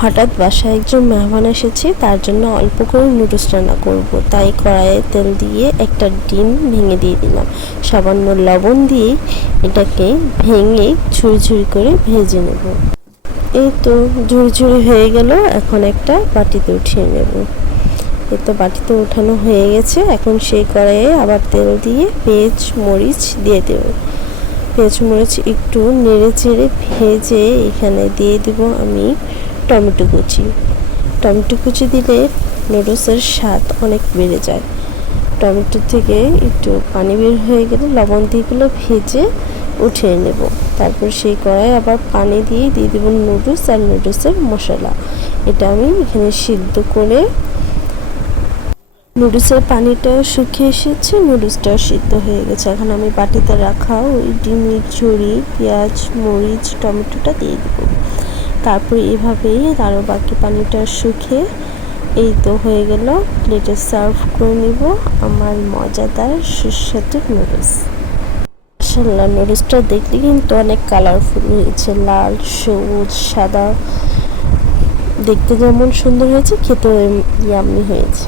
হঠাৎ বাসায় একজন মেহমান এসেছে, তার জন্য অল্প করে নুডলস রান্না করব। তাই কড়াইয়ে তেল দিয়ে একটা ডিম ভেঙে দিয়ে দিলাম। সামান্য লবণ দিয়ে এটাকে ভেঙে ঝুড়ি ঝুড়ি করে ভেজে নেব। এই তো ঝুড়ি ঝুড়ি হয়ে গেল, এখন একটা বাটিতে উঠিয়ে নেব। এই তো বাটিতে উঠানো হয়ে গেছে, এখন সেই কড়াইয়ে আবার তেল দিয়ে পেঁয়াজ, মরিচ দিয়ে দেব। পেঁয়াজ, মরিচ একটু নেড়ে চেড়ে ভেজে এখানে দিয়ে দিব আমি টমেটো কুচি। টমেটো কুচি দিলে নুডলসের স্বাদ অনেক বেড়ে যায়। টমেটো থেকে একটু পানি বের হয়ে গেলে লবণ দিয়েগুলো ভেজে উঠিয়ে নেব। তারপর সেই কড়াই আবার পানি দিয়ে দিয়ে দেবো নুডলস আর নুডলসের মশলা। এটা আমি এখানে সিদ্ধ করে নুডলসের পানিটা শুকিয়ে এসেছে, নুডলসটাও সিদ্ধ হয়ে গেছে। এখন আমি বাটিতে রাখা ওই ডিমের ঝুড়ি পেঁয়াজ, মরিচ, টমেটোটা দিয়ে দেবো। তারপর এভাবেই আরও বাকি পানিটা শুকিয়ে এই তো হয়ে গেল। প্লেটে সার্ভ করে নিব আমার মজাদার সুস্বাদু নুডলস মাসাল্লাহ নুডলসটা দেখলে কিন্তু অনেক কালারফুল হয়েছে, লাল, সবুজ, সাদা। দেখতে যেমন সুন্দর হয়েছে, খেতেও ইয়াম্মি হয়েছে।